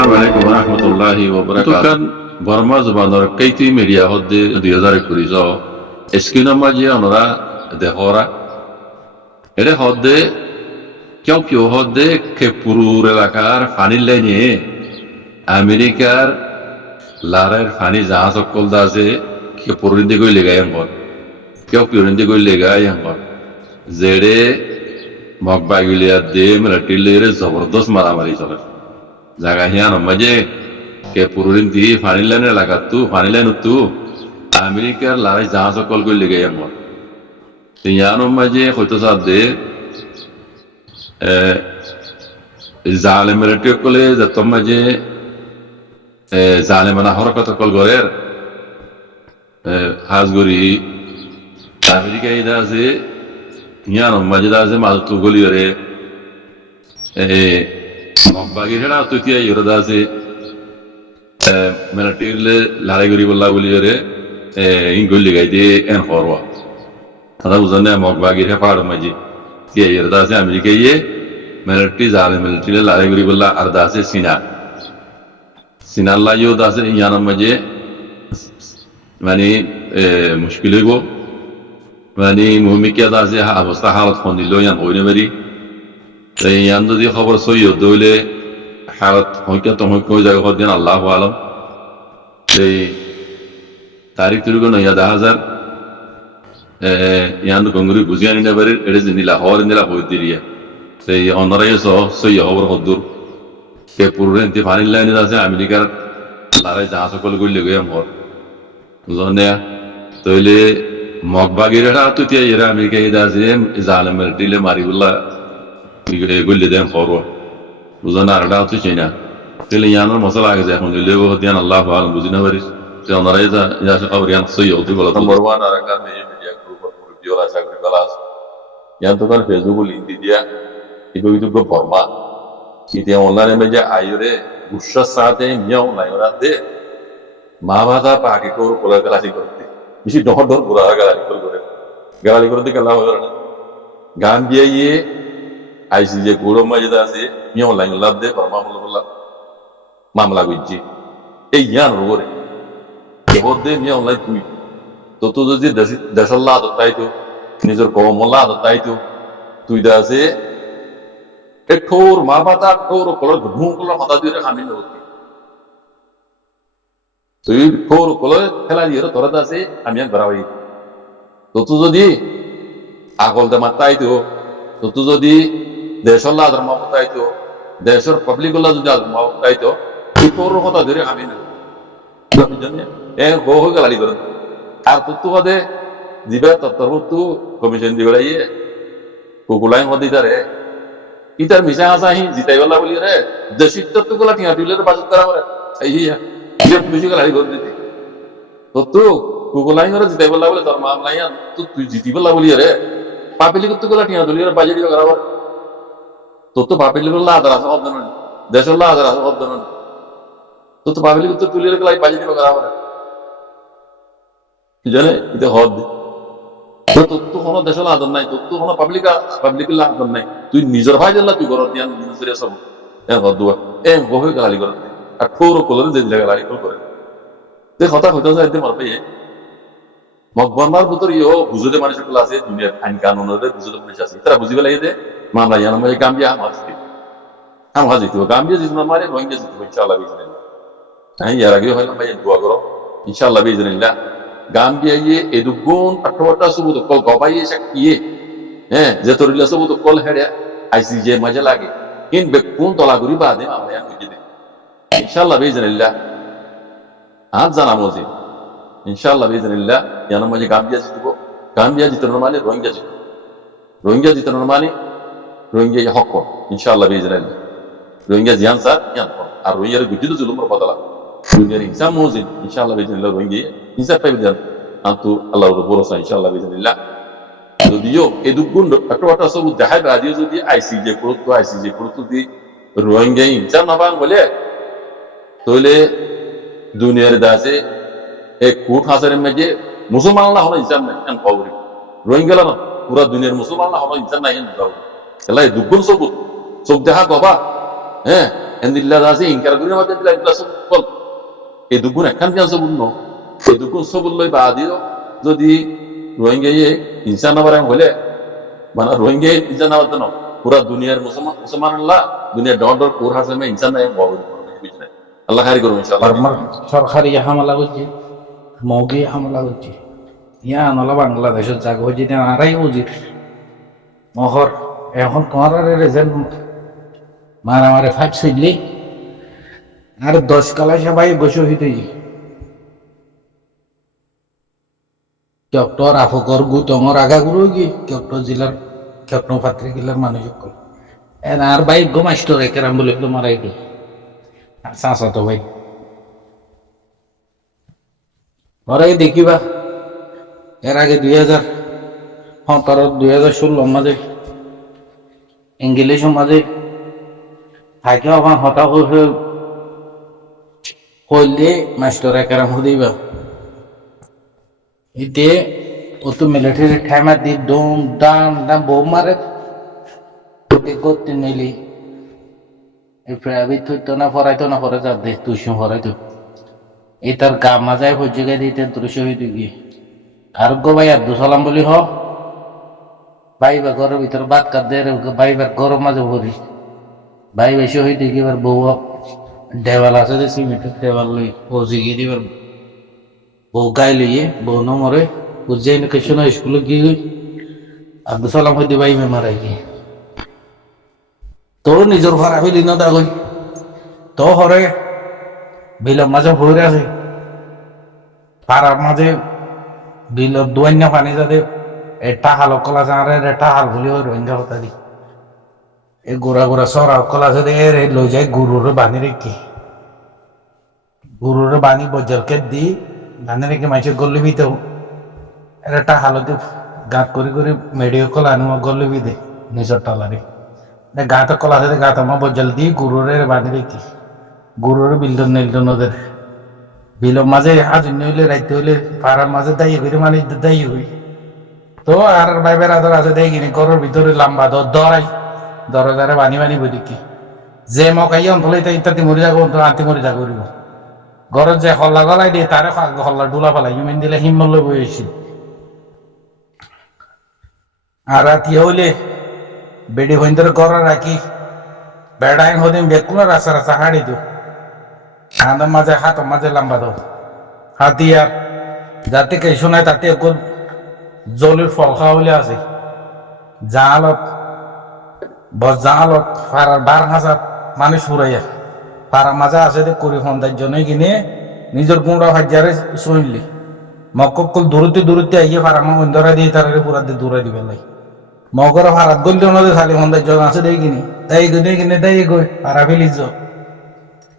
Assalamu alaikum warahmatullahi wabarakatuh. Kan Burma zubanor kaiti media hodde 2021 eskina maji onora dehora ere hodde kyau hodde ke purur elakar fanil lenie Amerikar larer fani জাহাজ সকল দাসে ke purinde goi legayen gor kyau purinde goi legayen gor zede mokbagilia de melatilere জবরদস্ত মারামারি চলে জায়গা হিয়ানো মাঝে কে পুরুলিন দি ফানিলেন লাগাতু ফানিলেন তু আমেরিকার লড়াই জাহাজ সকল করে লেগে আমার ইয়ানো মাঝে হয়তো সাদে জালেমের টিকলে যত মাঝে জালেমানা হরকত কল গরের হাজগরি আমেরিকা ইদা আছে ইয়ানো মাঝে আছে মালতু গলিরে মগবাগির হেড়া তুই ইরদা আছে মেলাটিলে লড়াই করি বললা বলিরে ইঙ্গুলি গাই দিয়ে এন হরওয়া আদা বুঝনে মগবাগির হে পাড় মাঝি কে ইরদা আছে আমেরিকা ইয়ে মেলাটি জালে মেলাটিলে লড়াই করি বললা আরদা আছে সিনাল্লা ইউ দাসে ইয়ান মাঝে মানে মুশকিল গো মানে মুমিকিয়া দাসে অবস্থা হালত ফোন দিল ইয়ান হইনে বাড়ি ইয়ান যদি খবর সই দইলে হালত হইকা তো হইকা জায়গা হদিন আল্লাহু আলাম এই তারিখ তুলগো নয়া 10000 ইয়ান গঙ্গুরি বুঝিয়ানি না বাড়ি এড়ে জিনিলা হওয়ার নিলা হই দিরিয়া সেই অনরাই সই খবর হদুর কে পুরুরেন্তি ফানিল লাইনে আছে আমেরিকার লড়াই জাহাজ সকল গইলে গই আমর জনে তইলে মগবাগিরা তুতিয়া এরা আমেরিকা ইদা আছে জালেমের দিলে মারিবুল্লাহ গইলে দেন করো বুঝনা আরডা তো চাইনা তাহলে ইয়ানোর মশলা আগে যায় এখন লেগো হদিয়ান আল্লাহ আলম বুঝি না পারিস যে ওনারাই যা খবর ইয়ান সই হতে বলা নম্বর 1 আর কার মিডিয়া গ্রুপ আর পুরো বিওলা চাকরি গলাস ইয়ান তো কার ফেসবুক লিংক দিয়া ইগো ইদুগো বর্মা ইতে অনলাইনে মেজা আইরে গুসা সাথে মিয়া অনলাইন রাতে মা বাবা পাকে কো কোলা গালি করতে বেশি ডহর ডহর পুরা গালি করতে গেলা হয় না গান দিয়ে ইয়ে আইসিজে গুড়ো মজা আছে মিয়া অনলাইন লাভ দে বর্মা বললা মামলা গুজি এই ইয়ান রোরে কেবদে মিয়া অনলাইন তুই তো যদি দেশল্লা আদতাই তো নিজের কমলা আদতাই তো তুই দা আছে ঠোর মা বাতা ঠোর কলর ঘুম কলর মাথা দিয়ে খামি নতি তুই ঠোর কলর খেলা দিয়ে তোরা আছে আমি গড়াই তো যদি আগল দে মাতাই তো যদি দেশল্লা ধর্ম মাতাই তো দেশের পাবলিক গুলা যদি মাতাই তো ঠোর কথা ধরে খামি নতি জানি এ গো হয়ে গালি করে আর তো বাদে দিবে তত্তর তো কমিশন দিবে ইয়ে কুকুলাই মদিদারে ইতার মিশা আসাহি জিতাই বলা বলি রে দেশিত তো গুলা টিয়া দিলে বাজত করা করে এই ইয়া বেশি গালি করে দিতে তো কুকুলাই করে জিতাই বলা বলে তোর মামলা ইয়া তো তুই জিতি বলা বলি রে পাপিলি তো গুলা টিয়া দিলে বাজে দিবে করা করে তো পাপিলি গুলা আদার আছে শব্দ নয় দেশল্লা আদার আছে শব্দ নয় তো পাপিলি তো তুলিলে গুলা বাজে দিবে করা করে জানে এটা হদ তো কোনো দেশের আদর নাই তো কোনো পাবলিকের আদর নাই তুই নিজের ভাই জানলা তুই ঘর দিয়া নিজের সব দুয়া বহু গালি করে আর ঠোর কলরে যে গালি করে কথা হইতে যাইতে মারবে মকবরমার ভিতর ইও বুঝতে মানুষ আছে দুনিয়ার আইন কানুনের বুঝতে মানুষ আছে তারা বুঝিবে লাগে যে মামলা ইয়ান মানে গাম্বিয়া আমার জিতব গাম্বিয়া জিতব মারে রোহিঙ্গা জিতব ইনশাআল্লাহ বিজনিল্লাহ হ্যাঁ ইয়ার আগে হইলাম ভাই দোয়া করো ইনশাআল্লাহ বিজনিল্লাহ Gambia ye edugun atwata subu to kol gobai shakye je torilla subu to kol hede ICJ maja lage in be kun tola guri bade amra yan kujide inshallah biiznillah az jana mozi inshallah biiznillah yana maje Gambia jitno mane Rohingya jitno mane Rohingya ye hokko inshallah biiznillah Rohingya jian sa yan ko ar Rohingya gujidu zulum badala dunyar insan mozin inshallah biiznillah Rohingya insan paybidan antu Allah borosa inshallah biiznillah যদিও এদুগুন একটা সব দেখায় বাদিও যদি ICJ করতো দি রোহিঙ্গা ইনসান নবাং বলে তাহলে দুনিয়ার দাসে এক কোট হাজারের মাঝে মুসলমান না হলো ইনসান নাই আন পাউরি রোহিঙ্গা না পুরা দুনিয়ার মুসলমান না হলো ইনসান নাই আন পাউরি এলাই দুগুন সব দেখা গবা এন্দিল্লা আছে ইনকার করে মাঝে দিলা ইল্লা সবল এই দুগুণ একখান কি সবুল ন এই দুগুণ সবুল লই বা দিও যদি রোহিঙ্গা ইনসান আবার হলে মানে রোহিঙ্গা ইনসান আবার ন পুরা দুনিয়ার মুসলমান আল্লাহ দুনিয়ার ডর কোর হাসে ইনসান নাই বুঝলে আল্লাহ খারি করবো ইনশাআল্লাহ সরকারি হামলা করছে মৌগে হামলা করছে ইয়া নলা বাংলাদেশের জাগ হয়েছে আড়াই উচিত মহর এখন তোমার রেজেন্ট মারামারে ফাইভ ছিলি আর 10 কালা সবাই বসে হইতে কেউটর আফকর গুতমর আগা গুরু কি কেউটর জেলার কেউটর পাত্রী জেলার মানুষ আর ভাই গো মাস্টার একেরাম বলে মারাই দি চাষা তো ভাই ওরাই দেখিবা এর আগে 2017 মাঝে ইংলিশ মাঝে থাকে আমার হতাশ হইলে মাস্টার একেরাম হদিবা এতে ও তো মিলিটারি ঠাইমা দি দম দাম দাম বউ মারে করতে নিলি প্রাইভেট হইতো না ফরাইতো না ফরে যা দেখ তুই ফরাইতো এই তার গা মাজায় হজ্জে গাই দিতে তোর শহীদ গিয়ে আর গো ভাই আর দুসালাম বলি হ ভাই বা ঘরের ভিতরে বাদ কাট দে ভাই বার গরম মাঝে ভরি ভাই বেশি হইতে গিয়ে বউ দেওয়াল আছে যে সিমেন্টের দেওয়াল লই পৌঁছে গিয়ে দিবার বউ গাই লইয়ে বউ নমরে বুঝাই না কিছু না স্কুলে গিয়ে আব্দুল সালাম হইতে ভাই মারাই গিয়ে তোর নিজের ভাড়া ফেলি না দাগই তো হরে বিলের মাঝে ভরে আছে পাড়ার মাঝে বিলের দুয়ান্য পানি যাতে এটা হাল কলা আছে এটা হাল বলি ওই রোহিঙ্গা হতা দি এই গোড়া গোড়া সরা কলা আছে লই যায় গুরুরে বানি রেখে গুরুরে বানি বজ্রকে দি বানি রেখে মাইছে গল্লি বিতে এটা হালতে গাঁত করে করে মেডিও কলা আনু গল্লি বিদে নিজের টালারে গাঁত কলা আছে গাঁত আমার বজ্জল দি গুরুরে বানি রেখে গুরুরে বিলদন নিলদন ওদের বিলের মাঝে আজ হইলে রাইতে হইলে পাড়ার মাঝে দায়ী করে মানে দায়ী হই তো আর বাইবের আদর আছে দেখি ঘরের ভিতরে লম্বা দরাই দরজারে বানি বানি বলি কি যে মকাই অন্তলে ইত্যাদি মরি যাবো অন্তর আন্তি মরি যা করিব ঘরের যে হল্লা গলাই দিয়ে তারে হল্লা ডুলা ফেলাই ইমিন দিলে হিম্মল বইছি আর রাতি হইলে বেডি ভইন্দরে ঘর রাখি বেড়াইন হদিন বেকুনা রাস্তা রাস্তা হাড়ি দিও হাতের মাঝে হাতের মাঝে লম্বা দাও হাত দিয়া যাতে কে শোনায় তাতে জলের ফল খাওয়া বলে আছে জালত জালত পাড়ার 12,000 মানুষ ফুরাইয়া পাড়ার মাঝে আছে করি সন্ধ্যার জন্য কিনে নিজের গুঁড়া হাজারে শুনলি মক্কল দূরতে দূরতে আইয়ে পাড়া মা ধরা দিয়ে তারা পুরা দিয়ে দূরে দিবে লাই মগর ভাড়াত গলি ওনাদের খালি সন্ধ্যার জন্য আছে দেই কিনি তাই কিনে তাই গই পাড়া ফেলিছ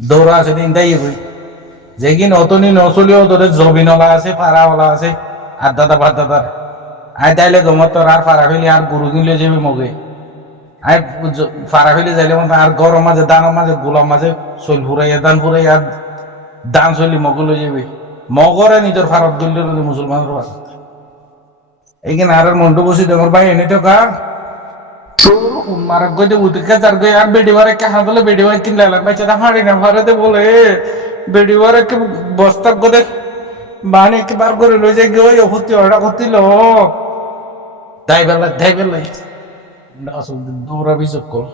দৌড়া আছে দিন তাই গই যে কিন অতনি নচলিও তোদের জবিনলা আছে পাড়াওয়ালা আছে আর দাদা ভাত দাদার আয় তাইলে গমতর আর ফারা ফেলি আর গরু কিনলে যাবে মগে আয় ফারা ফেলি যাইলে আর গরম মাঝে দানের মাঝে গোলাম মাঝে চল ফুরাইয়া দান ফুরাই আর দান চলি মগলে যাবে মগরে নিজের ফারত গলি মুসলমানের ভাষা এইখানে আর মন্টু বসি তোমার ভাই এনে তো গা মারা গইতে উঠে তার গই আর বেডি বারে কে হাতলে বেডি বারে কিনলে লাগ বাচ্চা হাড়ি না ভারতে বলে বেডি বারে কে বস্তা গদে মানে কি বার করে লই যাই গই অফতি অর্ডার করতিল দাই বেলা আসল দৌড়া বিচক কর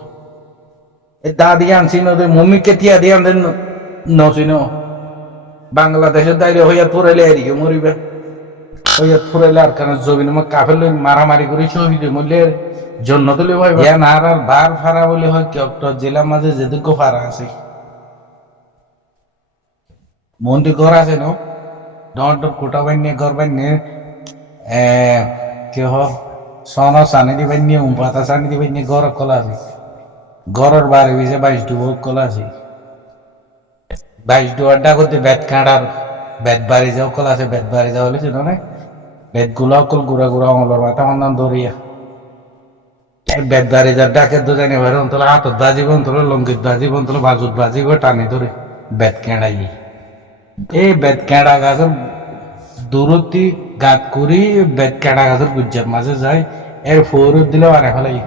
এ দাদি আনছি নদে মম্মি কেতিয়া দিয়ে আনতেন নছিন বাংলাদেশের দাইলে হইয়া পুরাইলে এদিকে মরিবে হইয়া পুরাইলে আর কেন জবিন কাফের লই মারামারি করে শহীদ মরলে জন্য তুলে ভাই আর বার ফারা বলে হয় কেউ জেলার মাঝে যেদিকে ফারা আছে মন্দির ঘর আছে ন ডর কোটা বানিয়ে ঘর বানিয়ে কেহ সন সানি দি বানিয়ে উম্পাতা সানি দি বানিয়ে ঘর কলা আছে ঘরের বাড়ি বিছে 22 ডুবো কলা আছে 22 ডুয়ারটা করতে বেত কাঁড়ার বেত বাড়ি যাও কলা আছে বেত বাড়ি যাও হলে না বেত গুলা কল গুড়া গুড়া অমলার মাথা মন্দান ধরিয়া বেত বাড়ি যার ডাকে তো জানি ভাই অন্তলে হাতত বাজিব অন্তলে লঙ্গিত বাজিব অন্তলে বাজুত বাজিব টানি ধরে বেত কেঁড়াই এই বেত কেঁড়া গাছের দূরত্ব গাত করি বেত কেঁড়া গাছের গুজ্জার মাঝে যায় এর ফোর দিলেও আনে ফেলাই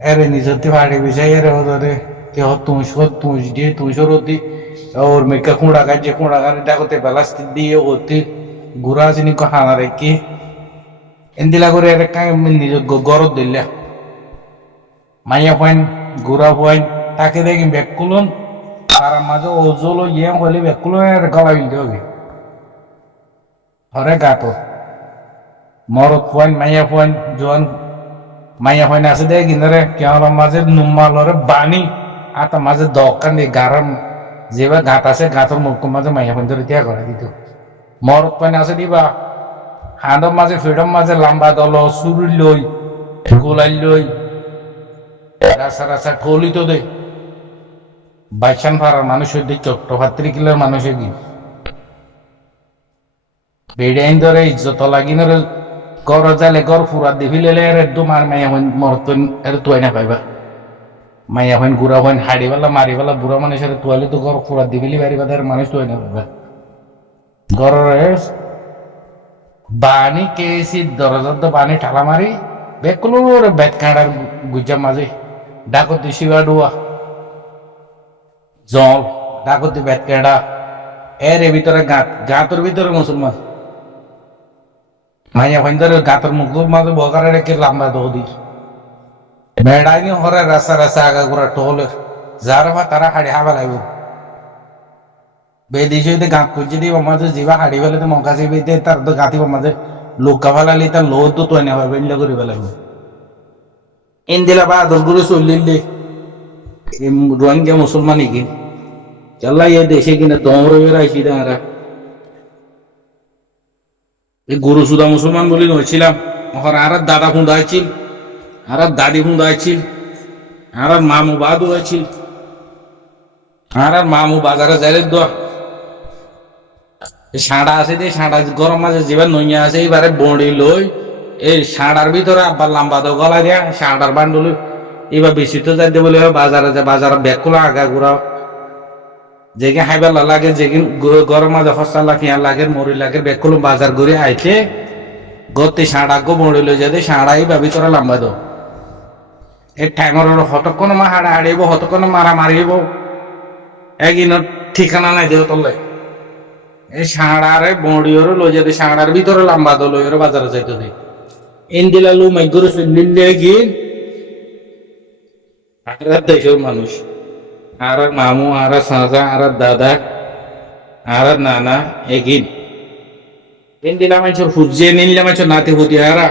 এর নিজের ফাড়ি বিছাই এর ধরে কে তুই দিয়ে তুই সরতি ওর মেকা কুড়া গাছ ডাকতে বেলাস্তি দিয়ে ওতি গুড়া চিনি হানা রেখে এন্দিলা করে নিজ গরত দিল্লা মাইয়া পয়েন্ট গুড়া পয়েন্ট তাকে দেখি বেকুলন তার মাঝে ওজল ইয়ে হলে বেকুলন গলা বিলতে হবে হরে গাতো মরদ পয়েন্ট মাইয়া পয়েন্ট জোয়ান মাইয়া পয়েন্ট আছে দেখি কিনারে কেমন মাঝে নুমালরে বানি আর তার মাঝে দোকান দিয়ে গারম যেবা গাত আছে গাতর মুখ মাঝে মাইয়া পয়েন্ট ধরে ত্যাগ করে দিত মরদ পয়েন্ট আছে দিবা হাঁদর মাঝে ফিডম মাঝে লম্বা দল সুরুই লই গোলাই লই রাসা রাসা ঠলি তো দে বাইশান পাড়ার মানুষের দিক চট্টভাত্রী কিলোর মানুষের কি বেড়াইন ধরে ইজ্জত লাগিন গর জালে গর ফুরা দিবি লেলে এর মার মাইয়া হইন মরতন এর তুই না পাইবা মাইয়া হইন গুড়া হইন হাড়িবেলা মারিবেলা বুড়া মানুষের তুয়ালে তো গর ফুরা দিবিলি বাড়িবা মানুষ তুই না পাইবা গরের বানি কেসি দরজার বানি ঠালা মারি বেকুলোর বেত কাঁড়ার গুজা মাঝে ডাকতি শিবা ডুয়া জল ডাকতি বেত কাঁড়া এর ভিতরে গাঁতর ভিতরে মুসলমান মাইয়া ভাইন্দর গাঁতর মুখ মাঝে বগারে রেখে লম্বা দৌদি বেড়াইনি হরে রাস্তা রাস্তা আগা ঘোরা টোল যার বা তারা হাড়ি হাবা লাগবে বেদিশে গাঁত খুঁজে দিব মাঝে জিবা হাড়ি ফেলে তো মকা জিবি তার তো গাঁতিব মাঝে লোকা ফেলালি তার লো তো তুই না বেন্ডা করে ফেলাবো ইন্দিলা বা দরগুলো চললিলে রোহিঙ্গা মুসলমান কি চাল্লা ইয়ে দেশে কিনা দমর আইসি তারা এই গরু সুদা মুসলমান বলে নইছিলাম ওখান আর দাদা ফুঁদা আইছিল আর দাদি ফুঁদা আইছিল আর মামু বাদু আইছিল আর মামু বাজারে যাইলে দোয়া ষাঁড়া আছে যে ষাঁড়া গরম মাঝে যেবার নইয়া আছে এবারে বড়ি লই এই ষাঁড়ার ভিতরে আবার লম্বা দো গলা দিয়া ষাঁড়ার বান্ডল এবার বেশি তো যাইতে বলে বাজারে যা বাজারে ব্যাগ খোলা আগা ঘুরাও যেগিন হাইবেলা লাগে যেগিন গরম মাঝে ফসা লাফিয়া লাগে মরি লাগে ব্যাগ খুলো বাজার ঘুরে আইতে গতি ষাঁড়া গো বড়ি লই যাতে ষাঁড়াই বা ভিতরে লম্বা দো এই ঠ্যাঙর হতক্ষণ মা হাড়া হাড়িব হতক্ষণ মারা মারিব একদিন ঠিকানা নাই দেহ তলে এই ষাঁড়ারে বড়িওর লই যাতে ষাঁড়ার ভিতরে লম্বা দো লই বাজারে যাইতে দে ইন্দিলা লু মাইগুরু নিলে গিয়ে আর দেশের মানুষ আর মামু আর চাচা আর দাদা আর নানা এগিন ইন্দিলা মানুষের ফুজিয়ে নিলে মানুষের নাতি ফুটি হারা